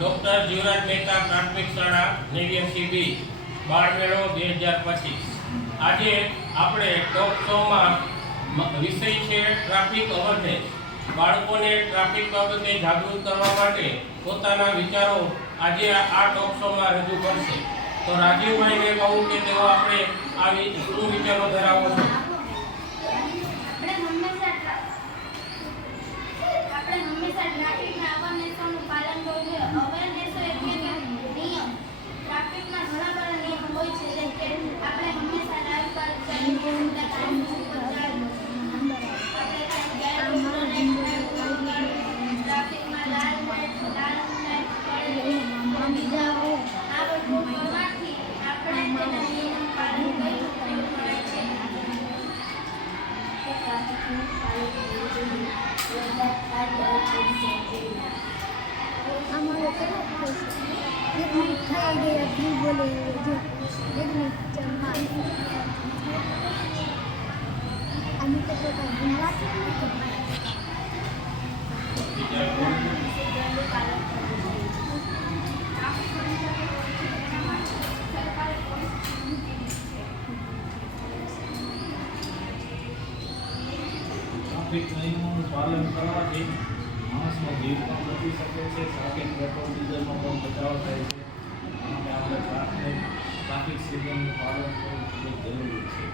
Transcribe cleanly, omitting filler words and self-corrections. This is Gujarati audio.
ડૉક્ટર જીવરાજ મહેતા પ્રાથમિક શાળા 89B બાળમેળો 2025। આજે આપણે ટોક શોમાં વિષય છે ટ્રાફિક અવેરનેસ। બાળકોને ટ્રાફિક બાબતે જાગૃત કરવા માટે પોતાના વિચારો આજે આ ટોક શોમાં રજૂ કરશે। તો રાજીવભાઈને કહું કે તેઓ આપણે આ શું વિચારો ધરાવો છો? આપણે હંમેશા ટ્રાફિકના અવેરનેસનું પાલન કરવું જોઈએ। અવેરનેસ એટલે કે નિયમ। ટ્રાફિકના ઘણા બધા નિયમ હોય છે, જેમ કે આપણે હંમેશા ડ્રાઈવ પર ટાઈમ ઉપર ચાલવું, આપણે ટ્રાફિકમાં લાલ લાઈટ બીજા આ બધું કરવાથી આપણે તેના નિયમનું પાલન કરવું પડે છે। ટ્રાફિકનું પાલન કરવું જોઈએ। हमारे एक मिनट खाया गया फिर बोले जो एक मिनट चलना अभी तक तो घुमा ટ્રાફિક નિયમોનું પાલન કરવાથી માણસનો જીવ પણ બચી શકે છે, સાથે પેટ્રોલ ડીઝલનો પણ બચાવ થાય છે। માટે આપણે ટ્રાફિક સિગ્નલનું પાલન કરવું ખૂબ જ જરૂરી છે।